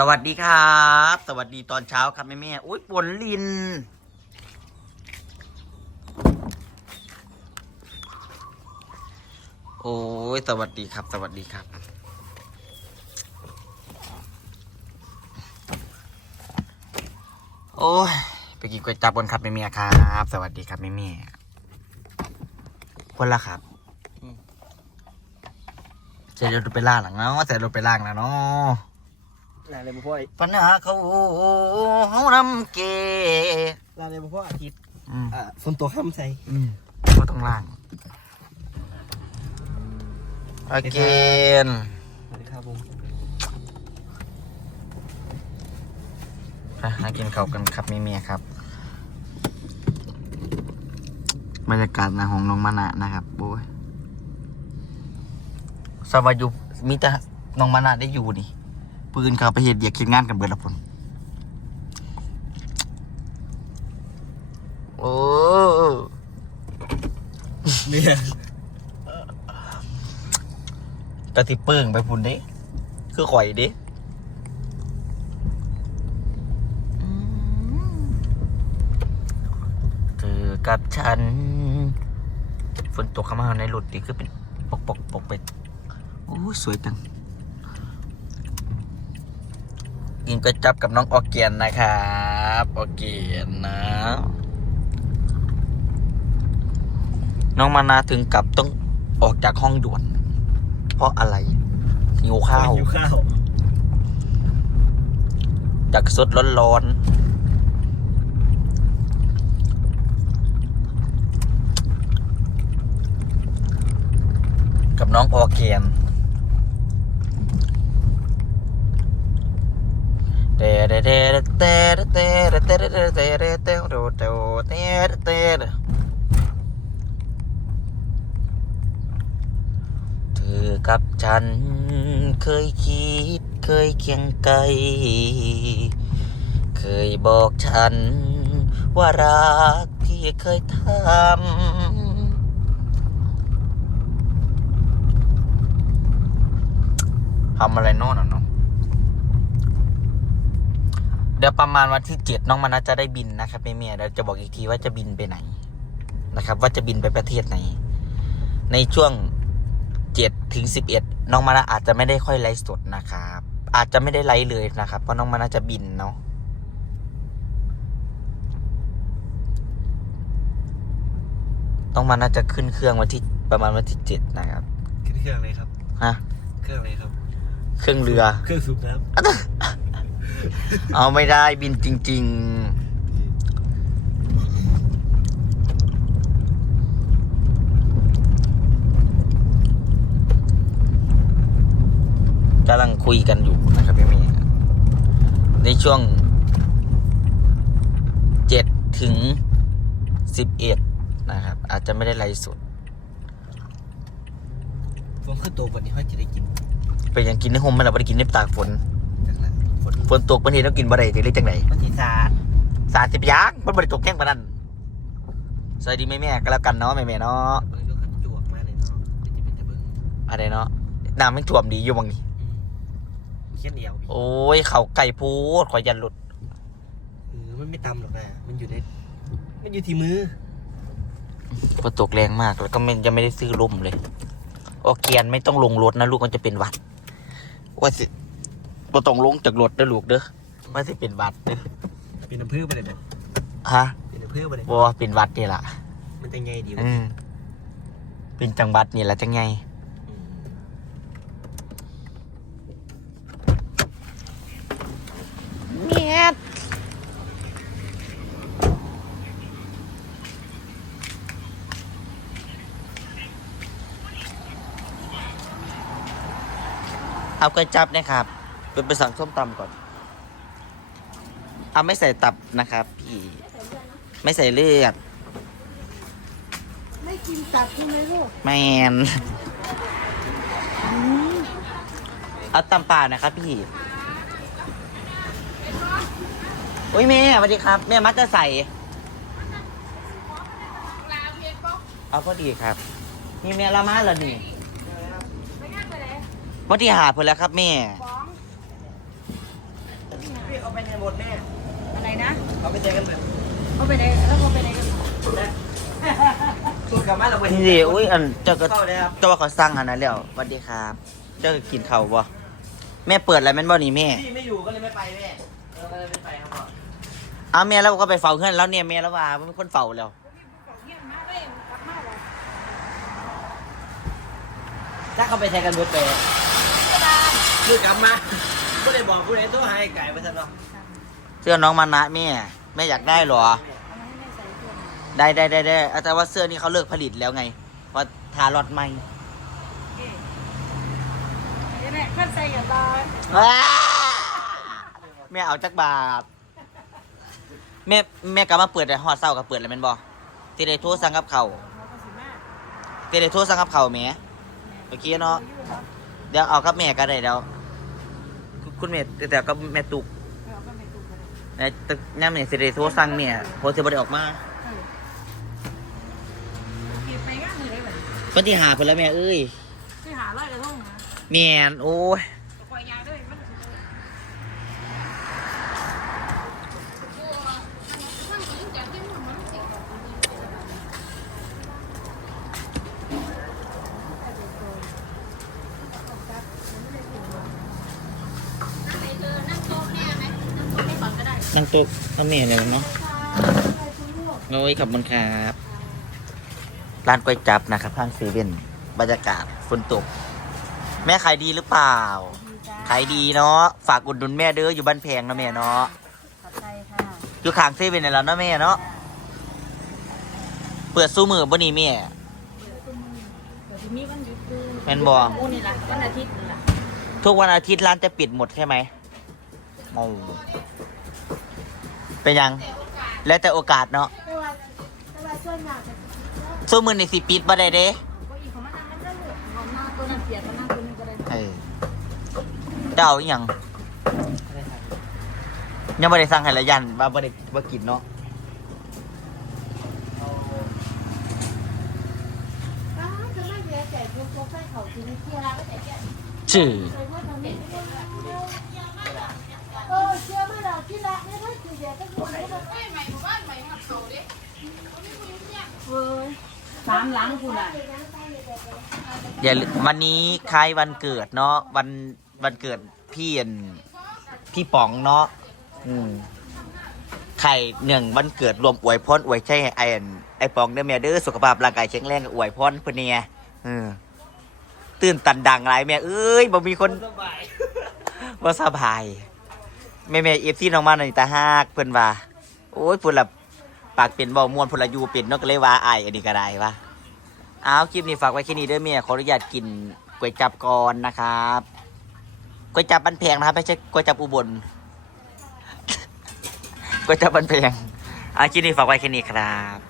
สวัสดีครับ สวัสดีตอนเช้าครับแม่แม่ๆอุ้ยฝนลิน โอ้ยสวัสดีครับ สวัสดีครับ โอ้ยไปกินก๋วยจับบนครับแม่แม่ๆครับ สวัสดีครับแม่แม่ๆคนละครับอืมเสร็จรถไปล่างหลังเนาะเสร็จรถไปล่างแล้วเนาะ ลาเลยบ่พ่อปัญหาเขาเฮานำเกลาเลยบ่พ่ออาทิตย์อืมอ่าฝนตัวค่ำใส่อืมก็ต้องล่างโอเกนสวัสดีครับผมไปหากินข้าวกันครับเมียครับบรรยากาศในะของน้องมานะนะครับโอ้ยสวัสดีมีแต่น้องมานะได้อยู่นี่ ปืนเขาไปเหตุเดียกคิดงานกันเบิดละพนโอ้เนี่ยกระติเปิงไปพุ่นเด้คือข่อยเด้เธอกับฉัน ฝนตกเข้ามาในรถนี่คือเป็นปกปกปกไปโอ้ยสวยจัง กินก๋วยจับกับน้องออร์เกียนนะครับออร์เกียนนะ น้องมานาถึงกับต้องออกจากห้องด่วน เพราะอะไรหิวข้าวหิวข้าวจากสดร้อนๆกับน้องออร์เกียน เตะเตะเตะเตะเตะเตะเตะเตะเตะเตะเตะเตะเตะเตะเธอกับฉันเคยคิดเคยเคียงไกลเคยบอกฉันว่ารักที่เคยทำทำอะไรโน่นอะเนาะเดี๋ยวประมาณวันที่เจ็ดน้องมานะจะได้บินนะครับแม่เมียเดี๋ยวจะบอกอีกทีว่าจะบินไปไหนนะครับ ว่าจะบินไปประเทศไหน ในช่วงเจ็ดถึงสิบเอ็ดน้องมานะอาจจะไม่ได้ค่อยไลฟ์สดนะครับ อาจจะไม่ได้ไลฟ์เลยนะครับ เพราะน้องมานะจะบินเนาะน้องมานะจะขึ้นเครื่องวันที่ประมาณวันที่เจ็ดนะครับ ขึ้นเครื่องอะไรครับฮะเครื่องอะไรครับ เครื่องเรือ เครื่องสูบน้ เอาไม่ได้บินจริง ๆกำลังคุยกันอยู่นะครับพี่เมย์ในช่วงเจ็ดถึงสิบเอ็ดนะครับ อาจจะไม่ได้ไลฟ์สดำฝนขึ้นตัววันนี้ค่อยจะได้กิน เป็นอย่างกินในโฮมไม่เราไม่ได้กินในตากฝนจาก นั้นฝนฝนตกบางทีต้องกินบ่ได้จะเรียกจังไหนมันสีสาดสารสิบยางมันบริตกแข้งปานนั้นสวัสดีแม่แม่ๆก็แล้วกันเนาะแม่แม่ๆเนาะเบิ่งดูขันจวกมากเลยเนาะเป็นจะเป็นจะเบิ่งอะไรเนาะน้ำมันท่วมดีอยู่บางนี้อืมเขียนเดียวพี่โอ้ยเขาไก่พูดขอยันหลุดเออมันไม่ตำหรอกนะมันอยู่ในมันอยู่ที่มือฝนตกแรงมากแล้วก็ไม่ยังไม่ได้ซื้อร่มเลยโอเกียนไม่ต้องลงรถนะลูกมันจะเป็นหวัดว่าสิ บ่ต้องลงจากรถเด้อลูกเด้อว่าสิเป็นหวัดเด้อเป็นน้ำผึ้งไปเลยแบบฮะเป็นน้ำผึ้งไปเลยบ่เป็นหวัดนี่ล่ะ มันจะไงดีวะอืมเป็นจังหวัดนี่แหละจังไงอืมเมียดเอากระจับนะครับ เป็นไปสั่งส้มตำก่อนเอาไม่ใส่ตับนะครับ พี่ ไม่ใส่เลือด ไม่กินตับใช่ไหมลูกแมนเอาตำป่านะครับ พี่โอ้ยแม่สวัสดีครับ แม่มักจะใส่ เอาพอดีครับมีแม่ละมาเหรอนี่วันที่หาเพิ่นแล้วครับแม่ ฟ้อง เขาไปในหมดแม่อะไรนะเขาไปเจอกันแบบเขาไปไหนแล้วเขาไปไหนกันสูตรกลับมาเราไปนี่ดิอุ้ยอันเจ้าก็เข้าเลยครับเจ้าว่าเขาสร้างอันนั้นแล้วสวัสดีครับ เจ้าก็กินข้าวบ่แม่เปิดอะไรแม่นบ่นี่แม่พี่ไม่อยู่ก็เลยไม่ไปแม่เราก็เลยไม่ไปครับพ่อเอาแม่แล้วก็ไปเฝ้าเพื่อนแล้วเนี่ยแม่แล้วว่าเป็นคนเฝ้าแล้วถ้าเขาไปแทนกันเบิดไปคือกลับมาก็เลยบอกผู้ใดตัวให้ไก่ไปซะเนาะเสื้อน้องมานะแม่แม่อยากได้เหรอ ได้ได้ได้ได้แต่ว่าเสื้อนี้เขาเลิกผลิตแล้วไงเพราะทารอดใหม่นี่แหละขั้นใส่กับตาว้าแม่เอาจักบาทแม่แม่กลับมาเปิดแต่หอดเศร้ากับเปิดแล้วแม่นบ่ที่ได้โทรสั่งกับเขาวที่ได้โทรสั่งกับเขาวแหม่เมื่อกี้เนาะเดี๋ยวเอากับแม่ก็ได้เดี๋ยวคุณคุณแม่แต่ก็แม่ตุก ในตึกย่ำเนี่ยสิได้โทรสั่งเนี่ยโพสต์บ่ได้ออกมาไปง่ายเลยแบบวันที่หาเพิ่นแล้วแม่เอ้ย ที่หาร้อยกระทงนะแม่นโอ้ยปล่อยยาด้วยมัน นั่งตุกเอาแม่เลยเนาะโอ้ยขอบคุณครับ ร้านก๋วยจับนะครับทางเซเว่นบรรยากาศฝนตก แม่ขายดีหรือเปล่า ขายดีเนาะ ฝากอุดหนุนแม่เด้ออยู่บ้านแพงนะแม่เนาะขอบใจค่ะอยู่ข้างเซเว่นนี่แหล้วนาะแม่เนาะ เปิดสู้มือบ่นี่แม่ เดี๋ยวจะมีวันหยุดคือแม่นบ่โอ้นี่ละวันอาทิตย์นี่ละทุกวันอาทิตย์ร้านจะปิดหมดใช่ไหมโอ้ เป็นยัง แล้วแต่โอกาสเนาะแต่ว่าแต่ว่าช่วยหนักสู้มือนี่สิปิดบ่ได้เด้ก็อีกเขามานั่งกันได้เลยเขาหน้าตัวนั้นเปียกเขาหน้าตัวนี้ก็ได้เออเจ้าอหยังยังไม่ได้สั่งให้ละยันว่าบ่ได้บ่กินเนาะอ้าจะไม่เสียใจพวกพวกใส่เขาทีนี้ที่ยวแล้วก็แต่แก่ชื่อเคยว่าทำนี้ เออเชื่อไม่ได้ที่ละเนี่ยถ้าคือเดี๋ยวก็คือไม่ได้ไม่ใหม่บ้านใหม่หับโตดิเออสามหลังคุณอะอย่าลืมวันนี้คล้ายวันเกิดเนาะวันวันเกิดพี่อันพี่ป๋องเนาะอืมไข่หนึ่งวันเกิดรวมอวยพรอวยใช่ไอ้อันไอ้ป๋องเด้อแม่เด้อสุขภาพร่างกายแข็งแรงอวยพรเพิ่นเนี่ยเออตื่นตันดังหลายแม่เอ้ยบ่มีคนสบายว่าสบาย แม่แม่เอฟซีน้องมาในตาหักเพื่อนว่า โอ้ยพุ่นละปากเปลี่ยนเบามวนพุ่นละยูเปลี่ยนนกเลยว่าอายอันนี้ก็ได้ปะเอาคลิปนี้ฝากไว้แค่นี้เด้อเมียขออนุญาตกินก๋วยจับก่อนนะครับก๋วยจับบันแพงนะครับไม่ใช่ก๋วยจับอุบลก๋วยจับบันแพงเอาคลิปนี้ฝากไว้แค่นี้ครับ